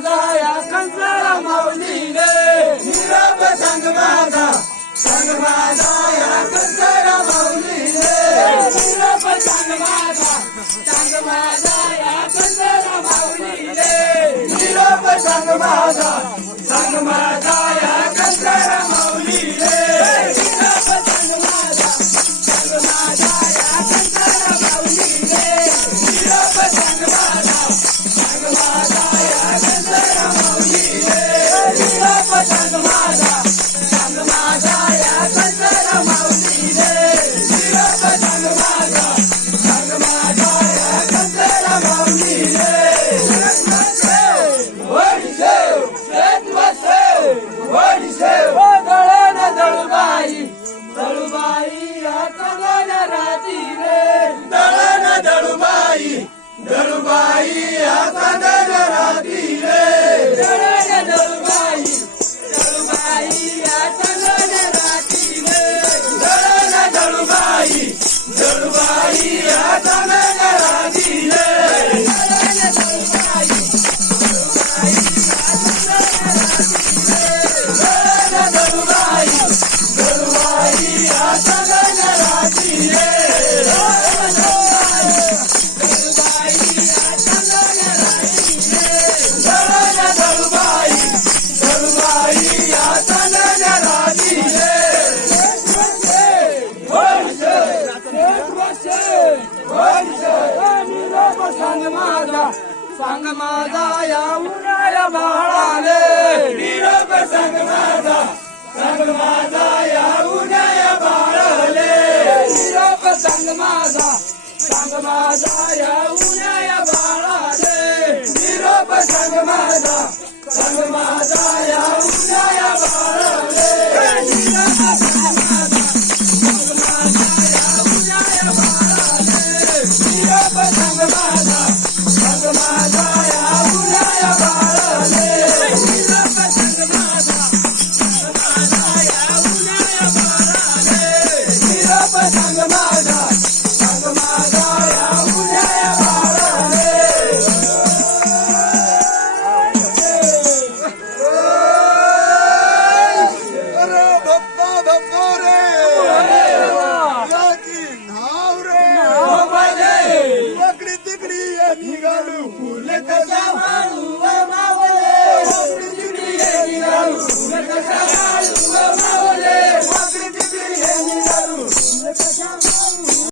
माझा या कंसाला माऊलीने निरोप सांग माझा या कंसाला माऊलीने निरोप सांग माझा या कंसाला माऊलीने निरोप सांग माझा या कंसाला माऊलीने निरोप सांग माझा या कंसाला माऊलीने निरोप सांग माझा या कंसाला माऊलीने निरोप सांग माझा या कंसाला माऊलीने निरोप सांग माझा या कंसाला माऊलीने वडीसेव दळण दळूबाई या कलन राती रे दळण दळूबाई या कलन राती रे दळण दळूबाई या कलन राती रे दळण दळूबाई या कलन राती रे दळण दळूबाई या कलन राती रे सांग माझा या उन्हाळ्या बाळाले निरोप सांग माझा या उन्हाळ्या बाळाले निरोप सांग माझा या उन्हाळ्या बाळाले निरोप सांग माझा या उन्हाळ्या बाळाले निरोप सांग माझा या उन्हाळ्या बाळाले निरोप सांग माझा या उन्हाळ्या बाळाले निरोप सांग माझा या उन्हाळ्या बाळाले निरोप सांग माझा या उन्हाळ्या बाळाले अरे बाप्पा रे याची नाव रे बजे वाकडी तिकडी निघालू फुल कशा